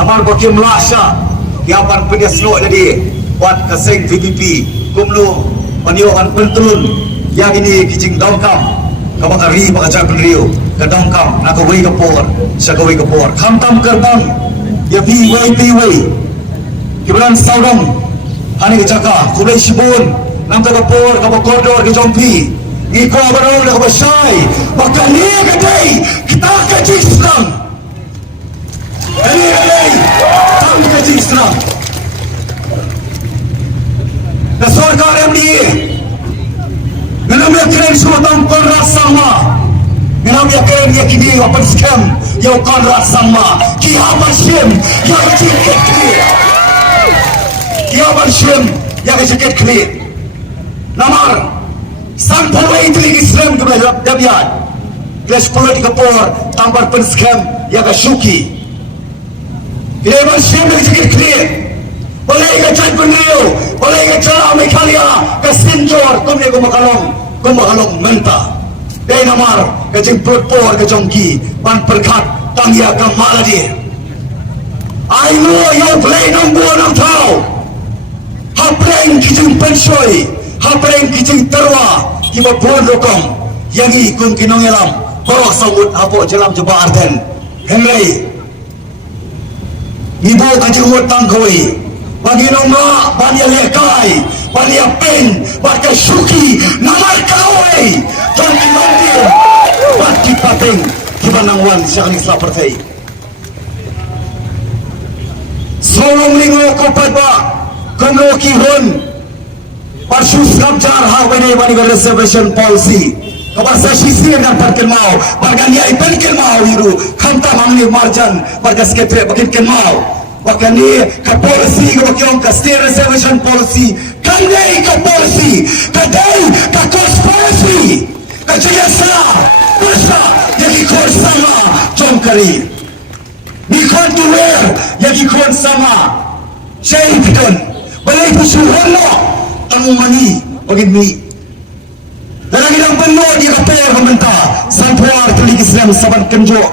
Namar bagi Malaysia kiapan penyeslo jadi buat kasing VPP kumlu paniokan pentulun yang ini kijing dongkam kabakari pakajar penrio ke dongkam nak kawai kapor sa kawai kapor kamtam kerbang ya piwai kibaran saudang hani kecaka kulai sibun nam ka kapor kabakordor ke jompi ngiko barong na kabasay bakali kadai kita kaji Islam kadai tam kaji Islam na sarkar MDA Minamnya keren suatang konrad sama Minamnya keren ya kini open scam ya konrad sama kiaman shem ya kecil clear kiaman shem ya kecil clear namar sang pawai telik Islam ke dabiat kelas politik kapor tampar pen scam ya kasyuki kiaman shem ya kecil clear boleh kecil penrio boleh kecil amikalia kesinjor kumne kumakalong menta day namar kecing perpor kejongki pan perkat tangya kamala dia I know you play number one tau hapreng kecing pensoi hapreng kecing terwa kiba bon lokong yangi kun kinong elam bawah sambut hapo jelam jeba arten hemrei nibo kecing hutang koi bagi nomor bagi lekai bagi pen bagi syuki namai kawai dan kimandir bagi pateng kibanangwan syakani selapertai solong lingo kopad ba kumlo kihon parsus kapjar hawene bani reservation policy kabar sasisi dengan parkir mau bargani ai penkin mau hiru khanta mamni marjan barga skepre bakin mau Bakani ka policy ka bakyong ka state reservation policy kanday ka policy kadai ka conspiracy ka jayasa kursa yagi kon sama jongkari nikon tuwer yagi kon sama jay pikon balay pusuhan lo tangumani bagin mi dalagi ng bano di ka per pamenta santuar tulig Islam saban kenjo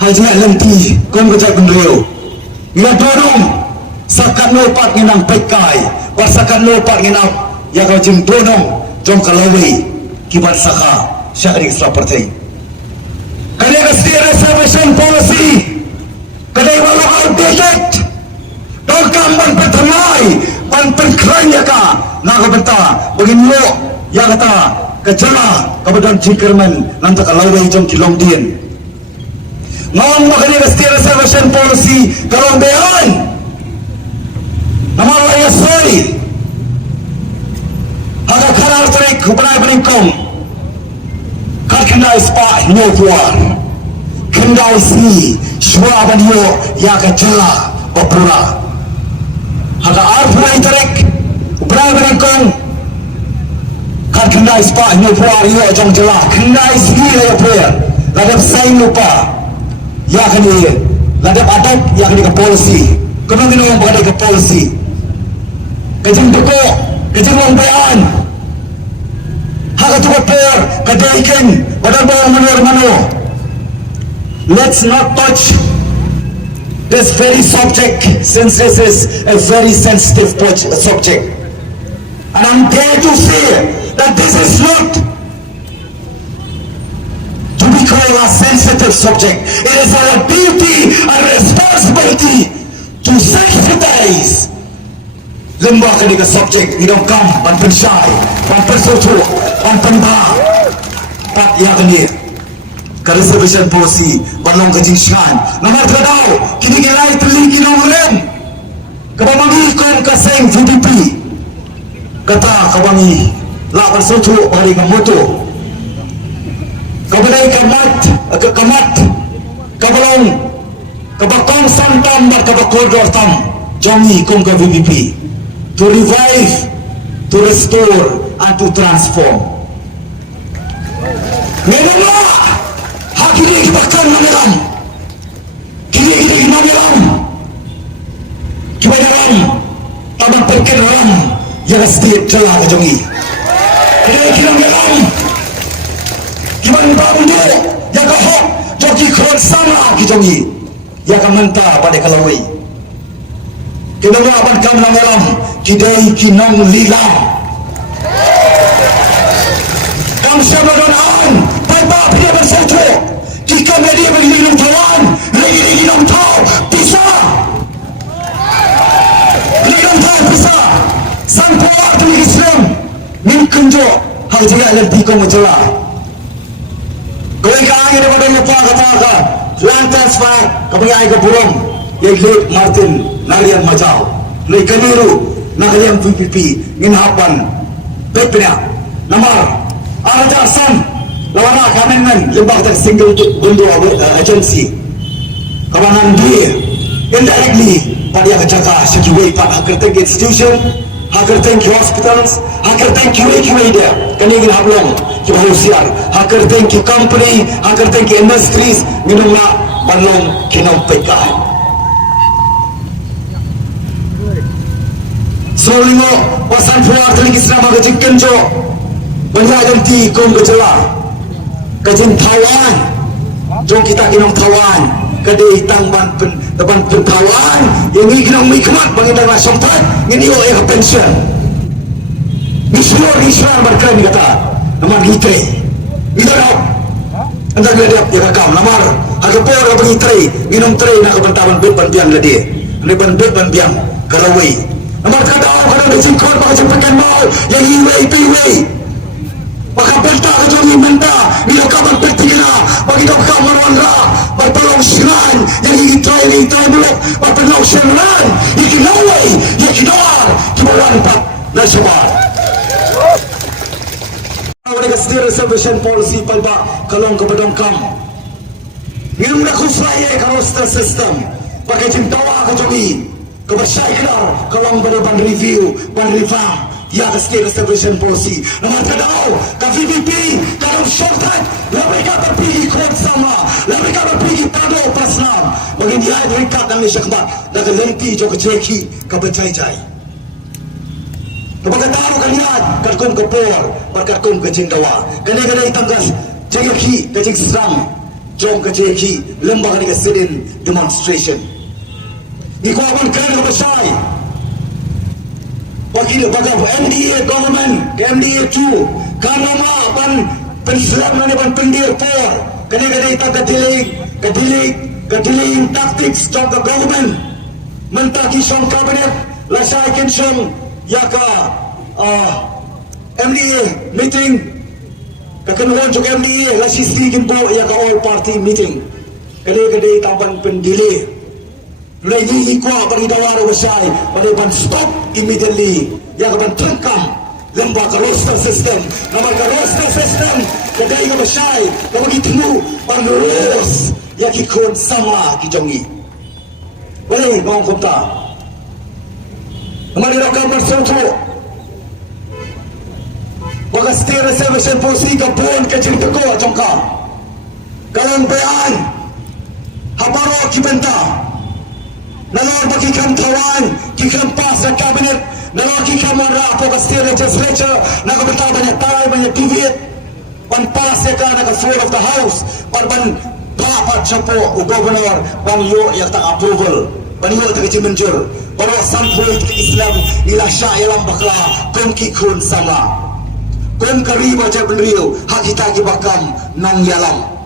haji alanti kon gajak benreo ila dorong sakat lopat nginang pekai basakan lopat nginang ya kau jing dorong jong kalawi kibat saka syahri seperti kadai state reservation policy kadai wala outdated dongkam ban pertamai ban perkranya ka nakabenta begin lo ya kata kejala kabadan jingkerman nanti kalawi jong kilong dien ngomong makanya state reservation policy kalau behan nama raya sorry haka karar terik hubanay peningkong kakendai spa nyopuar kendai si syua banyo ya kejala bapura haka arpunay terik hubanay peningkong kakendai spa nyopuar yo jong jala kendai si raya prayer ladap saing lupa ya kini ladap adat ya kini ke polisi kemang kena orang berada ke polisi kejeng toko kejeng orang bayan hak tu per kedaikan badan bawang mano let's not touch this very subject since this is a very sensitive subject and I'm there to say that this is not a sensitive subject. It is our duty and responsibility to sensitize lembah ke subject. We don't come on pensai, on pensoto, on pemba. Pat ya kini ke reservation policy balong ke jingshan. Nomor kedau kini kelai teli kini ulem. Kebamangi kon kaseng VDP. Kata kebangi la pensoto hari kemoto. Kabalay kamat kabalong kabakong santam at kabakordor tam jongi kung ka VPP to revive, to restore and to transform ngayon na hakili kibakang namiram kini namiram kibayaram tabang pagkinaram yagastit jala ka jongi kini namiram kiban baru dia jaga hok joki kron sama kijongi ya kamanta pada kalawai kinamo aban kam nang alam kidai kinong lilang kam sabadonan pai ba dia bersetu jika media berlilung tawan lagi nong tau bisa lilung tau bisa sang poa tu Islam min kunjo hal jaga lebih kau mencelah kau yang ada pada lupa kata lantas pak kepengai ke burung Yaitu Martin Narian Majau Lai Kaniru Nakalian VPP Nginhapan Pepina Namar Arajar San Lawana Kamenmen Limbak tak single Gundu agency Kawanan dia Indirectly Pada jaga Sekiwai Pak Hakar Thank Institution Hakar Thank Hospitals Hakar Thank UAQA dia Kanigin Hablong Kibahau Siar Hakar Thank Company Hakar Thank Industries Minumna Banlong Kinong Pekai Solingo pasan puar teling Islam agak kenjo banyak ganti kong gejala kajin tawan jom kita kinong tawan kadai tangban depan pentawan yang ini kinong mikmat bangin dan masyarakat ini oleh pension Islam berkata kata namar gitre itu dah anda gelap ya kakam namar agak por agak gitre minum tre nak kebantawan bet bantian lagi ini bet bantian karawai namar kata kalau ada cikot maka cepetan mau yang iway maka benta kejoli menta bila kabar bertigna bagi dokter marwandra bertolong siran yang ini try buluk bertolong siran ikinaway ikinawar kibawan pak nasyawar mereka sendiri reservation policy palba kalong kepadang kam minum nak kusraya karosta system pakai cintawa kejoli kebersai kelar kalong pada ban review ban reform ya state reservation policy nomor kedua ke VVP kalau shortcut mereka berpergi kod sama mereka berpergi pada pasnam bagi dia mereka dan Malaysia kebat dan lenti jo keceki kebecai-cai kepada tahu kalian katkum kepor berkatkum kecintawa kadang-kadang tanggas cekeki kecing seram jom keceki lembaga ni kesedin demonstration Ikawan kena bersai. Bagi MDA government, MDA 2, karena ban penselam ni ban pendir por. Kena kita kedeling tactics jom ke government. Mentaki som kabinet, lasai kensong yaka MDA meeting. Kekenuan jok MDA lasi slikin bo yaka all party meeting. Kena taban pendelay. Mulai ini kuah bagi dawar besar pada ban stop immediately yang ban tengkam lembaga roster system nama roster system kedai yang besar yang bagi temu ban lurus yang ikut sama kijongi boleh bang kota nama direkam bersuatu bagi state reservation policy kapun kecil teko jongka kalan pean habaro kibenta Nalor bagi kam tawan, kikam pas na kabinet, nalor kikam marah po ka state legislature, nakabenta banyak tay, banyak divit, pan pas ya ka naka floor of the house, pan dapat siya po, o governor, pan yo yang tak approval, pan yo tak ijimenjur, para sampoy Islam, ila siya ilang bakla, kung kikun sama, kung kariba siya benriyo, hakita gibakam, nang yalam.